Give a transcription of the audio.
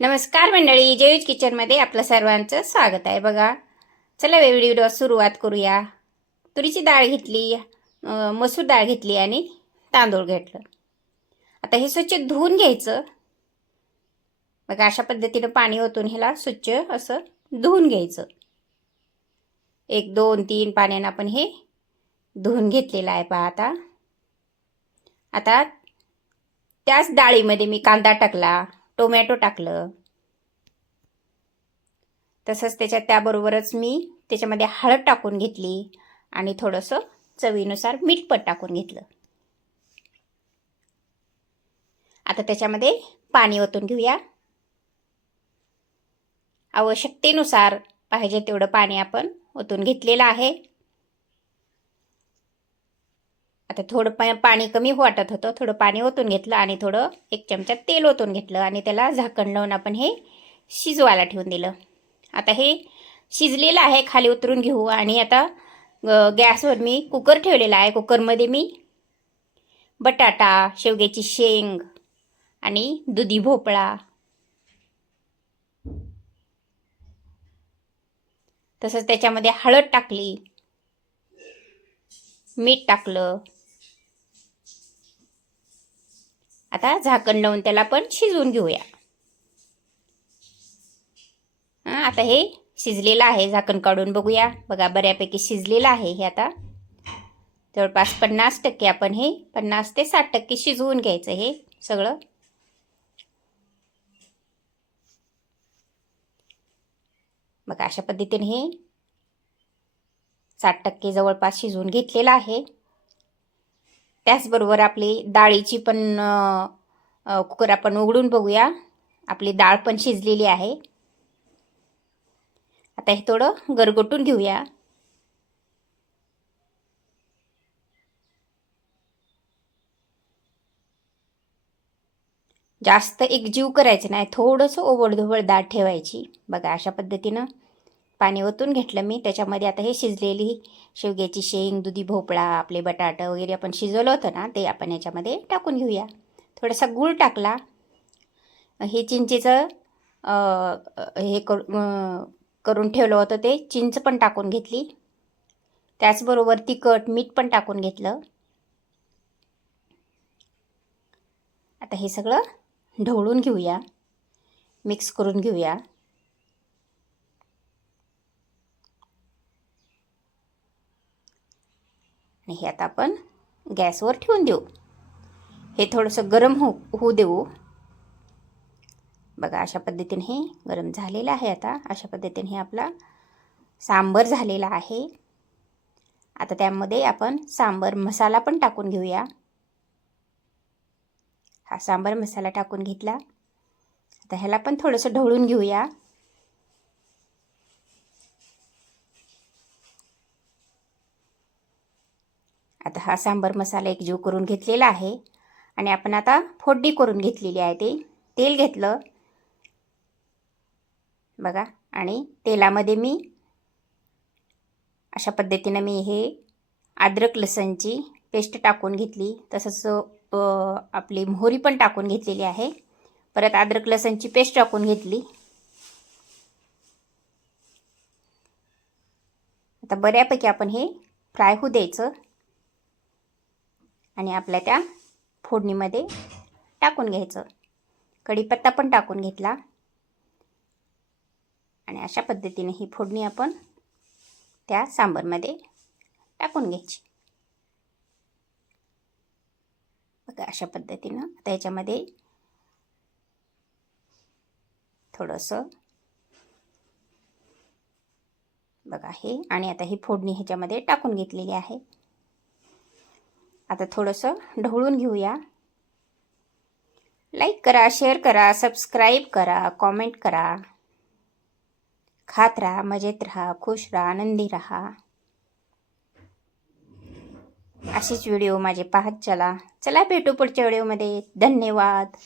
नमस्कार मंडळी, जयूज किचनमध्ये आपलं सर्वांचं स्वागत आहे. बघा, चला व्हिडिओ सुरुवात करूया. तुरीची डाळ घेतली, मसूर डाळ घेतली आणि तांदूळ घेतलं. आता हे स्वच्छ धुवून घ्यायचं. बघा, अशा पद्धतीनं पाणी ओतून ह्याला स्वच्छ असं धुवून घ्यायचं. 1 2 3 पाण्यानं आपण हे धुवून घेतलेलं आहे. पहा, आता त्याच डाळीमध्ये मी कांदा टाकला, टोमॅटो टाकलं. तसंच त्याबरोबरच मी त्याच्यामध्ये हळद टाकून घेतली आणि थोडंसं चवीनुसार मीठ पण टाकून घेतलं. आता त्याच्यामध्ये पाणी ओतून घेऊया. आवश्यकतेनुसार पाहिजे तेवढं पाणी आपण ओतून घेतलेलं आहे. आता थोडं पाणी कमी वाटत होतं, थोडं पाणी ओतून घेतलं आणि थोडं 1 चमचा तेल ओतून घेतलं आणि त्याला झाकण लावून आपण हे शिजवायला ठेवून दिलं. आता हे शिजलेलं आहे, खाली उतरून घेऊ. आणि आता गॅसवर मी कुकर ठेवलेला आहे. कुकरमध्ये मी बटाटा, शेवग्याची शेंग आणि दुधी भोपळा, तसंच त्याच्यामध्ये हळद टाकली, मीठ टाकलं. आता झाकण लावून त्याला पण शिजवून घेऊया. आता हे शिजलेलं आहे. झाकण काढून बघूया. बघा, बऱ्यापैकी शिजलेलं आहे. हे आता जवळपास 50% आपण हे 50 ते 60% शिजवून घ्यायचं हे सगळं. बघा, अशा पद्धतीने हे 60% जवळपास शिजवून घेतलेलं आहे. त्याचबरोबर आपली डाळीची पण कुकर आपण उघडून बघूया. आपली डाळ पण शिजलेली आहे. आता हे थोडं गरगटून घेऊया. जास्त एकजीव करायचं नाही, थोडंसं ओबडधोबड डाळ ठेवायची. बघा, अशा पद्धतीनं पाणी ओतून घेतलं मी. त्याच्यामध्ये आता हे शिजलेली शेवग्याची शेंग, दुधी भोपळा, आपले बटाटा वगैरे आपण शिजवलं होतं ना, ते आपण याच्यामध्ये टाकून घेऊया. थोडासा गूळ टाकला. हे चिंचेचं हे करून ठेवलं होतं, ते चिंच पण टाकून घेतली. त्याचबरोबर तिखट, मीठ पण टाकून घेतलं. आता हे सगळं ढवळून घेऊया, मिक्स करून घेऊया. आणि हे आता आपण गॅसवर ठेवून देऊ. हे थोडंसं गरम होऊ देऊ. बघा, अशा पद्धतीने हे गरम झालेलं आहे. आता अशा पद्धतीने हे आपला सांबर झालेला आहे. आता त्यामध्ये आपण सांबर मसाला पण टाकून घेऊया. हा सांबर मसाला टाकून घेतला. आता ह्याला पण थोडंसं ढवळून घेऊया. आता हा सांबर मसाला एकजीव करून घेतलेला आहे. आणि आपण आता फोडणी करून घेतलेली आहे. ते तेल घेतलं. बघा, आणि तेलामध्ये मी अशा पद्धतीनं मी हे अद्रक लसणची पेस्ट टाकून घेतली. तसंच आपली मोहरी पण टाकून घेतलेली आहे. परत अद्रक लसणची पेस्ट टाकून घेतली. आता बऱ्यापैकी आपण हे फ्राय होऊ द्यायचं आणि आपल्या त्या फोडणीमध्ये टाकून घ्यायचं. कढीपत्ता पण टाकून घेतला आणि अशा पद्धतीने ही फोडणी आपण त्या सांबरमध्ये टाकून घ्यायची. बघा, अशा पद्धतीनं आता याच्यामध्ये थोडंसं बघा हे, आणि आता ही फोडणी ह्याच्यामध्ये टाकून घेतलेली आहे. आता थोडंसं ढवळून घेऊया. लाईक करा, शेअर करा, सबस्क्राईब करा, कॉमेंट करा. खात राहा, मजेत राहा, खुश राहा, आनंदी राहा. असेच व्हिडिओ माझे पाहत चला. चला, भेटू पुढच्या व्हिडिओमध्ये. धन्यवाद.